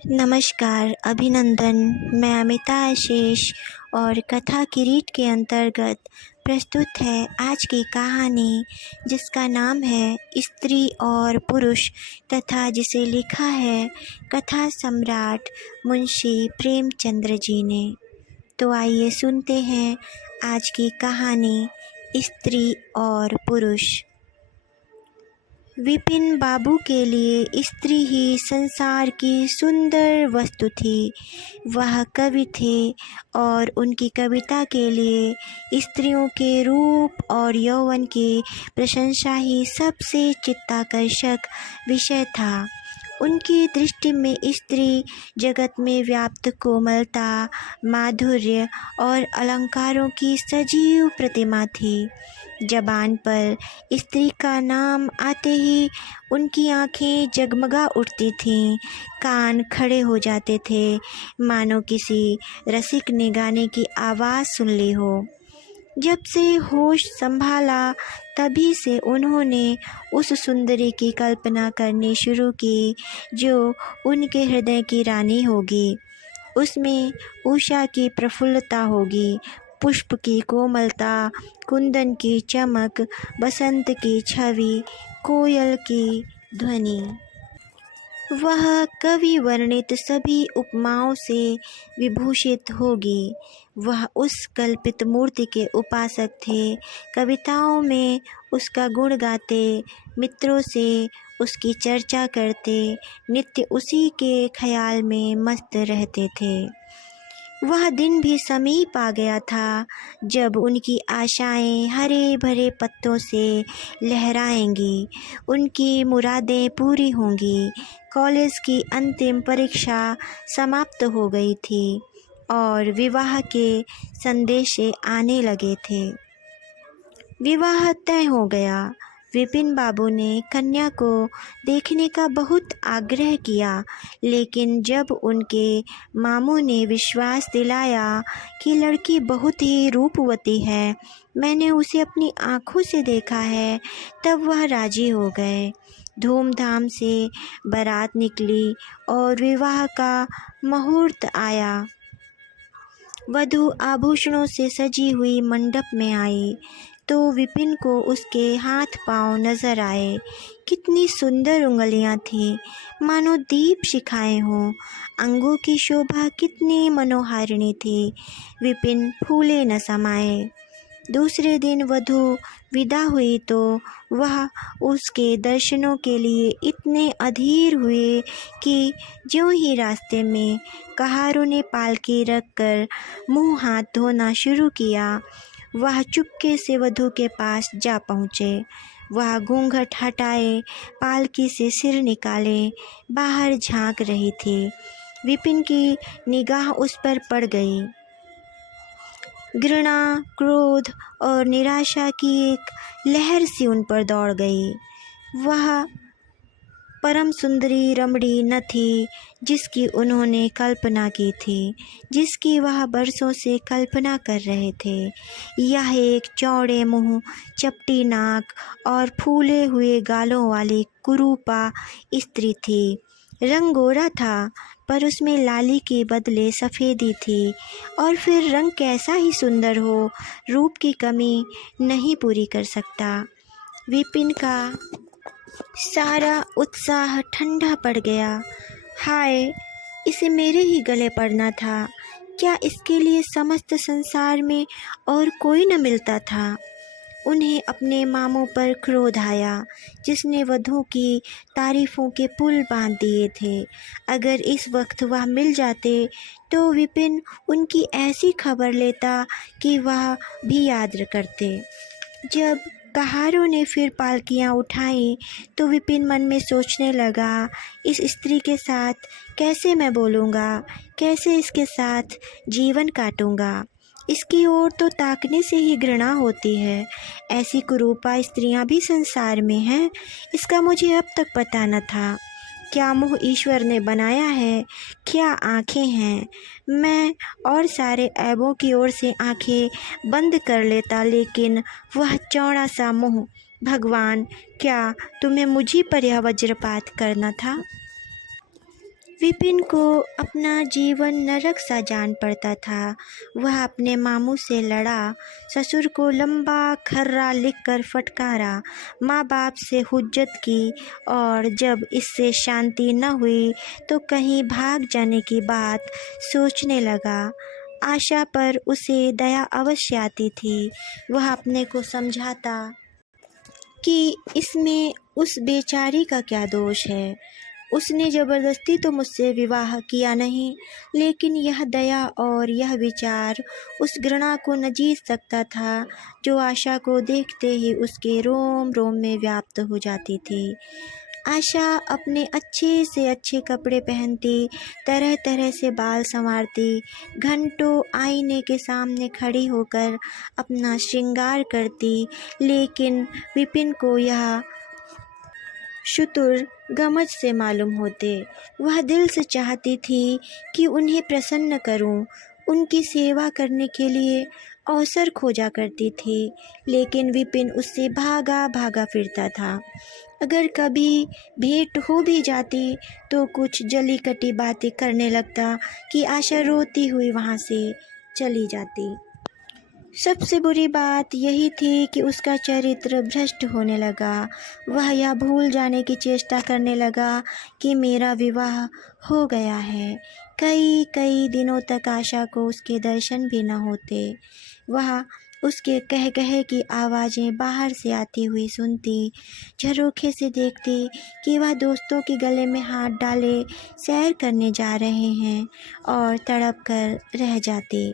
नमस्कार, अभिनंदन। मैं अमिता आशीष और कथा किरीट के अंतर्गत प्रस्तुत है आज की कहानी, जिसका नाम है स्त्री और पुरुष तथा जिसे लिखा है कथा सम्राट मुंशी प्रेमचंद्र जी ने। तो आइए सुनते हैं आज की कहानी स्त्री और पुरुष। विपिन बाबू के लिए स्त्री ही संसार की सुंदर वस्तु थी। वह कवि थे और उनकी कविता के लिए स्त्रियों के रूप और यौवन की प्रशंसा ही सबसे चित्ताकर्षक विषय था। उनकी दृष्टि में स्त्री जगत में व्याप्त कोमलता, माधुर्य और अलंकारों की सजीव प्रतिमा थी। जबान पर स्त्री का नाम आते ही उनकी आंखें जगमगा उठती थीं, कान खड़े हो जाते थे, मानो किसी रसिक ने गाने की आवाज़ सुन ली हो। जब से होश संभाला तभी से उन्होंने उस सुंदरी की कल्पना करनी शुरू की जो उनके हृदय की रानी होगी। उसमें उषा की प्रफुल्लता होगी, पुष्प की कोमलता, कुंदन की चमक, बसंत की छवि, कोयल की ध्वनि। वह कवि वर्णित सभी उपमाओं से विभूषित होगी। वह उस कल्पित मूर्ति के उपासक थे। कविताओं में उसका गुण गाते, मित्रों से उसकी चर्चा करते, नित्य उसी के ख्याल में मस्त रहते थे। वह दिन भी समीप आ गया था जब उनकी आशाएं हरे भरे पत्तों से लहराएंगी, उनकी मुरादें पूरी होंगी। कॉलेज की अंतिम परीक्षा समाप्त हो गई थी और विवाह के संदेशे आने लगे थे। विवाह तय हो गया। विपिन बाबू ने कन्या को देखने का बहुत आग्रह किया, लेकिन जब उनके मामू ने विश्वास दिलाया कि लड़की बहुत ही रूपवती है, मैंने उसे अपनी आँखों से देखा है, तब वह राजी हो गए। धूमधाम से बारात निकली और विवाह का मुहूर्त आया। वधू आभूषणों से सजी हुई मंडप में आई तो विपिन को उसके हाथ पांव नजर आए। कितनी सुंदर उंगलियां थीं, मानो दीप शिखाएं हों। अंगों की शोभा कितनी मनोहारिणी थी, विपिन फूले न समाये। दूसरे दिन वधू विदा हुई तो वह उसके दर्शनों के लिए इतने अधीर हुए कि ज्यों ही रास्ते में कहारों ने पालकी रखकर मुंह हाथ धोना शुरू किया, वह चुपके से वधू के पास जा पहुँचे। वह घूंघट हटाए, पालकी से सिर निकाले बाहर झांक रही थी। विपिन की निगाह उस पर पड़ गई। घृणा, क्रोध और निराशा की एक लहर सी उन पर दौड़ गई। वह परम सुंदरी रमणी न थी जिसकी उन्होंने कल्पना की थी, जिसकी वह बरसों से कल्पना कर रहे थे। यह एक चौड़े मुंह, चपटी नाक और फूले हुए गालों वाली कुरूपा स्त्री थी। रंग गोरा था पर उसमें लाली के बदले सफ़ेदी थी, और फिर रंग कैसा ही सुंदर हो, रूप की कमी नहीं पूरी कर सकता। विपिन का सारा उत्साह ठंडा पड़ गया। हाय, इसे मेरे ही गले पड़ना था। क्या इसके लिए समस्त संसार में और कोई न मिलता था? उन्हें अपने मामों पर क्रोध आया, जिसने वधू की तारीफ़ों के पुल बांध दिए थे। अगर इस वक्त वह मिल जाते तो विपिन उनकी ऐसी खबर लेता कि वह भी याद करते। जब कहारों ने फिर पालकियां उठाईं तो विपिन मन में सोचने लगा, इस स्त्री के साथ कैसे मैं बोलूँगा, कैसे इसके साथ जीवन काटूँगा। इसकी ओर तो ताकने से ही घृणा होती है। ऐसी कुरूपा स्त्रियां भी संसार में हैं, इसका मुझे अब तक पता न था। क्या मुँह ईश्वर ने बनाया है, क्या आँखें हैं। मैं और सारे ऐबों की ओर से आँखें बंद कर लेता, लेकिन वह चौड़ा सा मुँह। भगवान, क्या तुम्हें मुझी पर यह वज्रपात करना था? विपिन को अपना जीवन नरक सा जान पड़ता था। वह अपने मामू से लड़ा, ससुर को लंबा खर्रा लिखकर फटकारा, माँ बाप से हुज्जत की और जब इससे शांति न हुई तो कहीं भाग जाने की बात सोचने लगा। आशा पर उसे दया अवश्य आती थी। वह अपने को समझाता कि इसमें उस बेचारी का क्या दोष है। उसने ज़बरदस्ती तो मुझसे विवाह किया नहीं, लेकिन यह दया और यह विचार उस घृणा को न जीत सकता था जो आशा को देखते ही उसके रोम रोम में व्याप्त हो जाती थी। आशा अपने अच्छे से अच्छे कपड़े पहनती, तरह तरह से बाल संवारती, घंटों आईने के सामने खड़ी होकर अपना श्रृंगार करती, लेकिन विपिन को यह शुतुर गमज से मालूम होते। वह दिल से चाहती थी कि उन्हें प्रसन्न करूं, उनकी सेवा करने के लिए अवसर खोजा करती थी, लेकिन विपिन उससे भागा भागा फिरता था। अगर कभी भेंट हो भी जाती तो कुछ जली कटी बातें करने लगता कि आशा रोती हुई वहाँ से चली जाती। सबसे बुरी बात यही थी कि उसका चरित्र भ्रष्ट होने लगा। वह यह भूल जाने की चेष्टा करने लगा कि मेरा विवाह हो गया है। कई कई दिनों तक आशा को उसके दर्शन भी न होते। वह उसके कह कहे की आवाज़ें बाहर से आती हुई सुनती, झरोखे से देखती कि वह दोस्तों के गले में हाथ डाले सैर करने जा रहे हैं और तड़प कर रह जाती।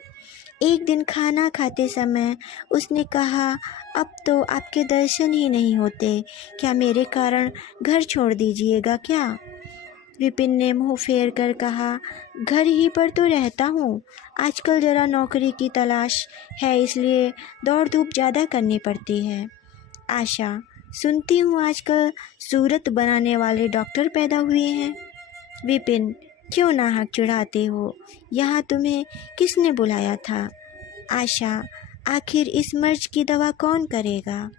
एक दिन खाना खाते समय उसने कहा, अब तो आपके दर्शन ही नहीं होते, क्या मेरे कारण घर छोड़ दीजिएगा क्या? विपिन ने मुंह फेर कर कहा, घर ही पर तो रहता हूँ, आजकल ज़रा नौकरी की तलाश है, इसलिए दौड़ धूप ज़्यादा करनी पड़ती है। आशा, सुनती हूँ आजकल सूरत बनाने वाले डॉक्टर पैदा हुए हैं। विपिन, क्यों नाहक चिढ़ाते हो, यहाँ तुम्हें किसने बुलाया था? आशा, आखिर इस मर्ज की दवा कौन करेगा?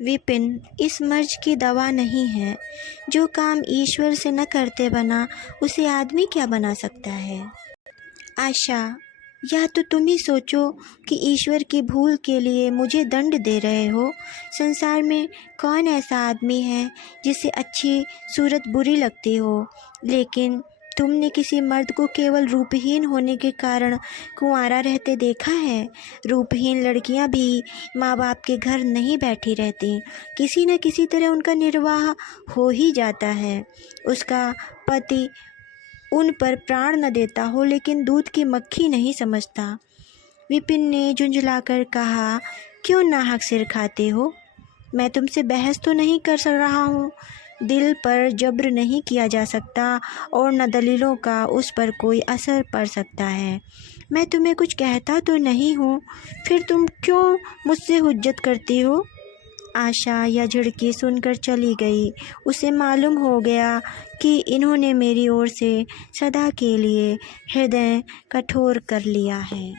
विपिन, इस मर्ज की दवा नहीं है। जो काम ईश्वर से न करते बना उसे आदमी क्या बना सकता है? आशा, यह तो तुम ही सोचो कि ईश्वर की भूल के लिए मुझे दंड दे रहे हो। संसार में कौन ऐसा आदमी है जिसे अच्छी सूरत बुरी लगती हो, लेकिन तुमने किसी मर्द को केवल रूपहीन होने के कारण कुंवारा रहते देखा है? रूपहीन लड़कियां भी माँ बाप के घर नहीं बैठी रहती, किसी न किसी तरह उनका निर्वाह हो ही जाता है। उसका पति उन पर प्राण न देता हो, लेकिन दूध की मक्खी नहीं समझता। विपिन ने झुंझलाकर कहा, क्यों नाहक सिर खाते हो? मैं तुमसे बहस तो नहीं कर रहा हूँ। दिल पर जब्र नहीं किया जा सकता और न दलीलों का उस पर कोई असर पड़ सकता है। मैं तुम्हें कुछ कहता तो नहीं हूँ, फिर तुम क्यों मुझसे हुज्जत करती हो? आशा यह झिड़की सुनकर चली गई। उसे मालूम हो गया कि इन्होंने मेरी ओर से सदा के लिए हृदय कठोर कर लिया है।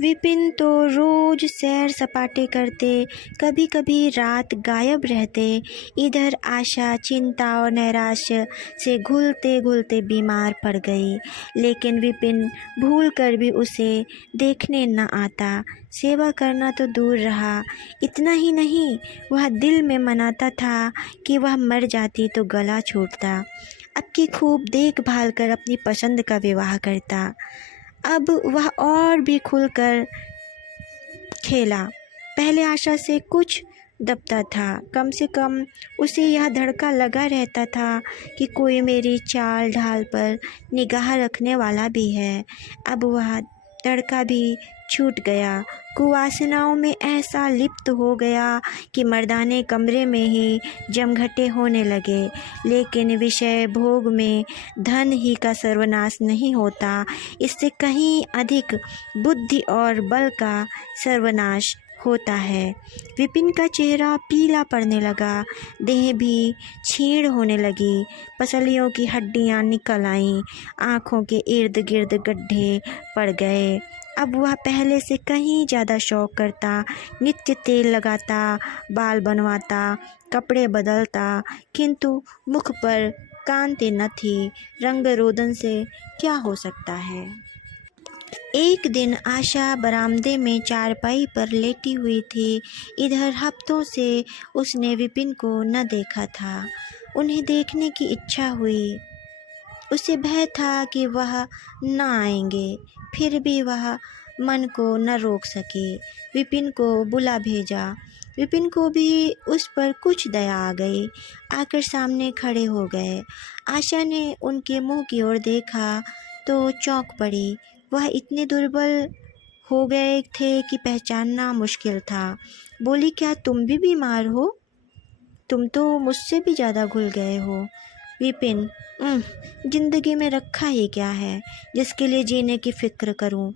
विपिन तो रोज सैर सपाटे करते, कभी कभी रात गायब रहते। इधर आशा चिंता और नैराश्य से घुलते घुलते बीमार पड़ गई, लेकिन विपिन भूल कर भी उसे देखने न आता। सेवा करना तो दूर रहा, इतना ही नहीं, वह दिल में मनाता था कि वह मर जाती तो गला छूटता। अब की खूब देखभाल कर अपनी पसंद का विवाह करता। अब वह और भी खुलकर खेला। पहले आशा से कुछ दबता था, कम से कम उसे यह धड़का लगा रहता था कि कोई मेरी चाल ढाल पर निगाह रखने वाला भी है। अब वह धड़का भी छूट गया, कुवासनाओं में ऐसा लिप्त हो गया कि मर्दाने कमरे में ही जमघटे होने लगे। लेकिन विषय भोग में धन ही का सर्वनाश नहीं होता, इससे कहीं अधिक बुद्धि और बल का सर्वनाश होता है। विपिन का चेहरा पीला पड़ने लगा, देह भी छीण होने लगी, पसलियों की हड्डियां निकल आईं, आँखों के इर्द गिर्द गड्ढे पड़ गए। अब वह पहले से कहीं ज़्यादा शौक करता, नित्य तेल लगाता, बाल बनवाता, कपड़े बदलता, किंतु मुख पर कांति न थी, रंग रोदन से क्या हो सकता है। एक दिन आशा बरामदे में चारपाई पर लेटी हुई थी। इधर हफ्तों से उसने विपिन को न देखा था। उन्हें देखने की इच्छा हुई। उसे भय था कि वह न आएंगे, फिर भी वह मन को न रोक सकी। विपिन को बुला भेजा। विपिन को भी उस पर कुछ दया आ गई। आकर सामने खड़े हो गए। आशा ने उनके मुंह की ओर देखा तो चौंक पड़ी। वह इतने दुर्बल हो गए थे कि पहचानना मुश्किल था। बोली, क्या तुम भी बीमार हो? तुम तो मुझसे भी ज़्यादा घुल गए हो। विपिन, जिंदगी में रखा ही क्या है जिसके लिए जीने की फिक्र करूं?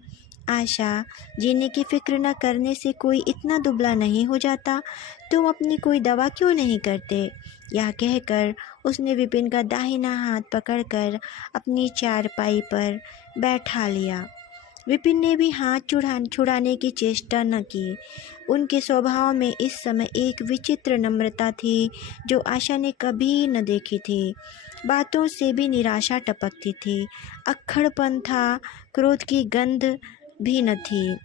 आशा, जीने की फिक्र न करने से कोई इतना दुबला नहीं हो जाता। तुम अपनी कोई दवा क्यों नहीं करते? यह कहकर उसने विपिन का दाहिना हाथ पकड़कर अपनी चारपाई पर बैठा लिया। विपिन ने भी हाथ छुड़ाने की चेष्टा न की। उनके स्वभाव में इस समय एक विचित्र नम्रता थी जो आशा ने कभी न देखी थी। बातों से भी निराशा टपकती थी। अक्खड़पन था, क्रोध की गंध भी न थी।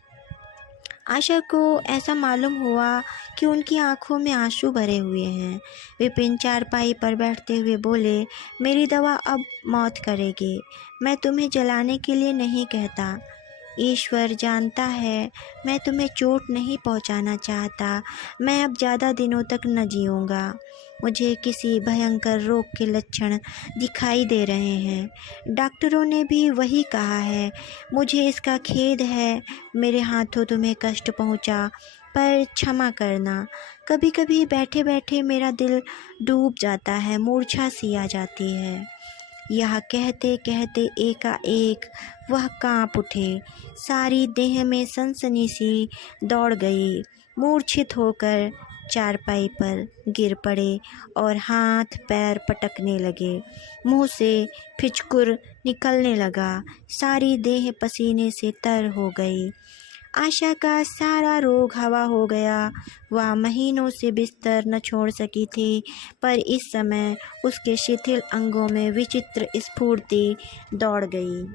आशा को ऐसा मालूम हुआ कि उनकी आंखों में आंसू भरे हुए हैं। विपिन चारपाई पर बैठते हुए बोले, मेरी दवा अब मौत करेगी। मैं तुम्हें जलाने के लिए नहीं कहता। ईश्वर जानता है मैं तुम्हें चोट नहीं पहुंचाना चाहता। मैं अब ज़्यादा दिनों तक न जीऊँगा। मुझे किसी भयंकर रोग के लक्षण दिखाई दे रहे हैं। डॉक्टरों ने भी वही कहा है। मुझे इसका खेद है, मेरे हाथों तुम्हें कष्ट पहुंचा, पर क्षमा करना। कभी कभी बैठे बैठे मेरा दिल डूब जाता है, मूर्छा सी आ जाती है। यह कहते कहते एकाएक वह कांप उठे। सारी देह में सनसनी सी दौड़ गई। मूर्छित होकर चारपाई पर गिर पड़े और हाथ पैर पटकने लगे। मुंह से फिचकुर निकलने लगा। सारी देह पसीने से तर हो गई। आशा का सारा रोग हवा हो गया। वह महीनों से बिस्तर न छोड़ सकी थी, पर इस समय उसके शिथिल अंगों में विचित्र स्फूर्ति दौड़ गई।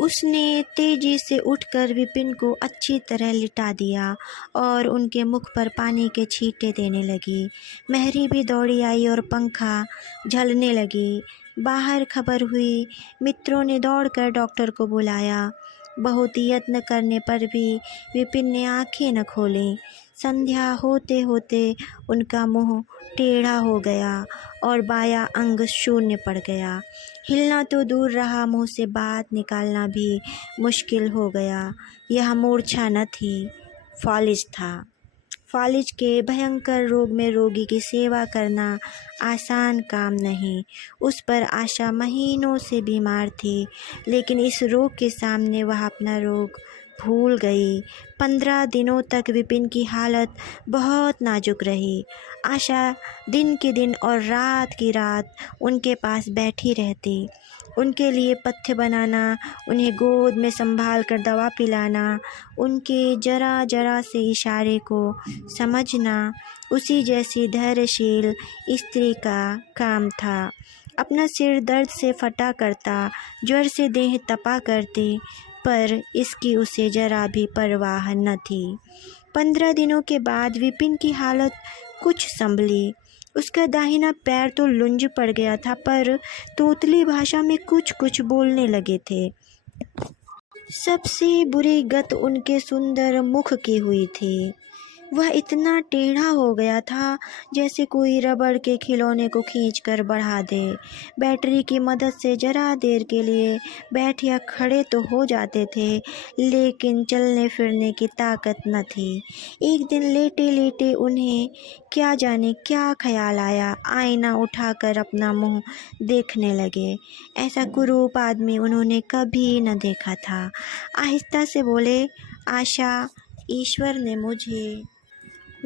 उसने तेजी से उठकर विपिन को अच्छी तरह लिटा दिया और उनके मुख पर पानी के छींटे देने लगी। मेहरी भी दौड़ी आई और पंखा झलने लगी। बाहर खबर हुई। मित्रों ने दौड़कर डॉक्टर को बुलाया। बहुत यत्न करने पर भी विपिन ने आंखें न खोलीं। संध्या होते होते उनका मुंह टेढ़ा हो गया और बायां अंग शून्य पड़ गया। हिलना तो दूर रहा, मुंह से बात निकालना भी मुश्किल हो गया। यह मूर्छा न थी, फालिज था। फालिज के भयंकर रोग में रोगी की सेवा करना आसान काम नहीं। उस पर आशा महीनों से बीमार थी, लेकिन इस रोग के सामने वह अपना रोग भूल गई। 15 दिनों तक विपिन की हालत बहुत नाजुक रही। आशा दिन के दिन और रात की रात उनके पास बैठी रहती। उनके लिए पथ्य बनाना, उन्हें गोद में संभाल कर दवा पिलाना, उनके जरा जरा से इशारे को समझना उसी जैसी धैर्यशील स्त्री का काम था। अपना सिर दर्द से फटा करता, ज्वर से देह तपा करती, पर इसकी उसे जरा भी परवाह न थी। 15 दिनों के बाद विपिन की हालत कुछ संभली। उसका दाहिना पैर तो लुंज पड़ गया था, पर तोतली भाषा में कुछ कुछ बोलने लगे थे। सबसे बुरी गत उनके सुंदर मुख की हुई थी। वह इतना टेढ़ा हो गया था जैसे कोई रबड़ के खिलौने को खींचकर बढ़ा दे। बैटरी की मदद से जरा देर के लिए बैठ या खड़े तो हो जाते थे, लेकिन चलने फिरने की ताकत न थी। एक दिन लेटे लेटे उन्हें क्या जाने क्या ख्याल आया, आईना उठाकर अपना मुंह देखने लगे। ऐसा कुरूप आदमी उन्होंने कभी न देखा था। आहिस्ता से बोले, आशा, ईश्वर ने मुझे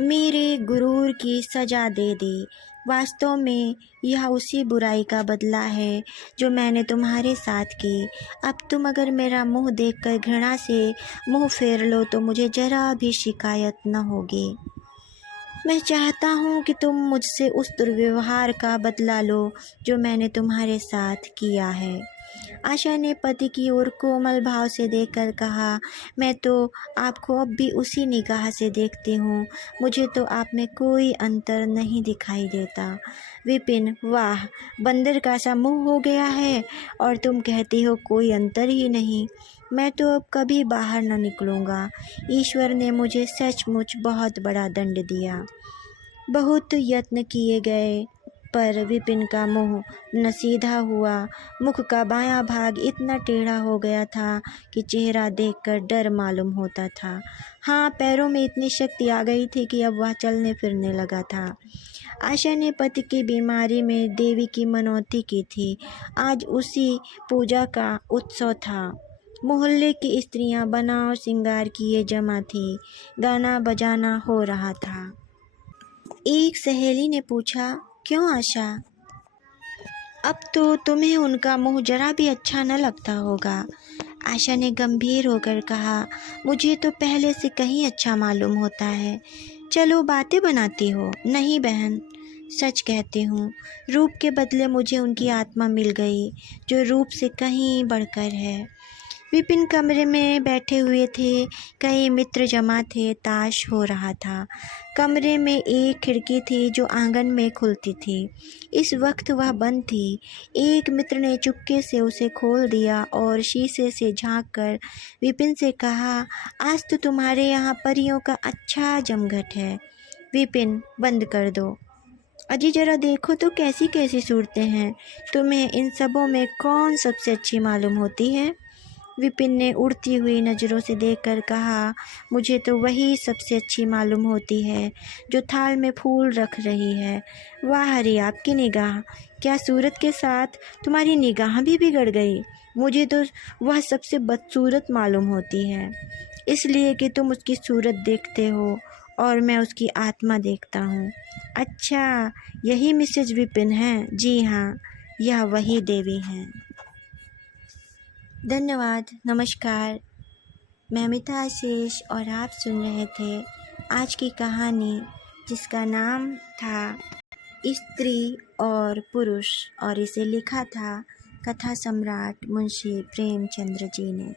मेरे गुरूर की सजा दे दी। वास्तव में यह उसी बुराई का बदला है जो मैंने तुम्हारे साथ की। अब तुम अगर मेरा मुंह देखकर घृणा से मुंह फेर लो तो मुझे जरा भी शिकायत न होगी। मैं चाहता हूँ कि तुम मुझसे उस दुर्व्यवहार का बदला लो जो मैंने तुम्हारे साथ किया है। आशा ने पति की ओर कोमल भाव से देखकर कहा, मैं तो आपको अब भी उसी निगाह से देखती हूँ, मुझे तो आप में कोई अंतर नहीं दिखाई देता। विपिन, वाह, बंदर का सा मुंह हो गया है और तुम कहती हो कोई अंतर ही नहीं। मैं तो अब कभी बाहर न निकलूँगा। ईश्वर ने मुझे सचमुच बहुत बड़ा दंड दिया। बहुत यत्न किए गए पर विपिन का मुंह न सीधा हुआ। मुख का बायां भाग इतना टेढ़ा हो गया था कि चेहरा देखकर डर मालूम होता था। हाँ, पैरों में इतनी शक्ति आ गई थी कि अब वह चलने फिरने लगा था। आशा ने पति की बीमारी में देवी की मनौती की थी। आज उसी पूजा का उत्सव था। मोहल्ले की स्त्रियां बनाव श्रृंगार किए जमा थी। गाना बजाना हो रहा था। एक सहेली ने पूछा, क्यों आशा, अब तो तुम्हें उनका मुंह जरा भी अच्छा न लगता होगा। आशा ने गंभीर होकर कहा, मुझे तो पहले से कहीं अच्छा मालूम होता है। चलो बातें बनाती हो। नहीं बहन, सच कहती हूँ, रूप के बदले मुझे उनकी आत्मा मिल गई जो रूप से कहीं बढ़कर है। विपिन कमरे में बैठे हुए थे। कई मित्र जमा थे। ताश हो रहा था। कमरे में एक खिड़की थी जो आंगन में खुलती थी। इस वक्त वह बंद थी। एक मित्र ने चुपके से उसे खोल दिया और शीशे से झांककर विपिन से कहा, आज तो तुम्हारे यहाँ परियों का अच्छा जमघट है। विपिन, बंद कर दो। अजी जरा देखो तो कैसी कैसी सूरतें हैं। तुम्हें इन सबों में कौन सबसे अच्छी मालूम होती है? विपिन ने उड़ती हुई नज़रों से देखकर कहा, मुझे तो वही सबसे अच्छी मालूम होती है जो थाल में फूल रख रही है। वाह रे आपकी निगाह, क्या सूरत के साथ तुम्हारी निगाह भी बिगड़ गई। मुझे तो वह सबसे बदसूरत मालूम होती है, इसलिए कि तुम उसकी सूरत देखते हो और मैं उसकी आत्मा देखता हूँ। अच्छा, यही मिसेज विपिन है? जी हाँ, यह वही देवी हैं। धन्यवाद। नमस्कार। मैं अमिता आशीष और आप सुन रहे थे आज की कहानी जिसका नाम था स्त्री और पुरुष और इसे लिखा था कथा सम्राट मुंशी प्रेमचंद्र जी ने।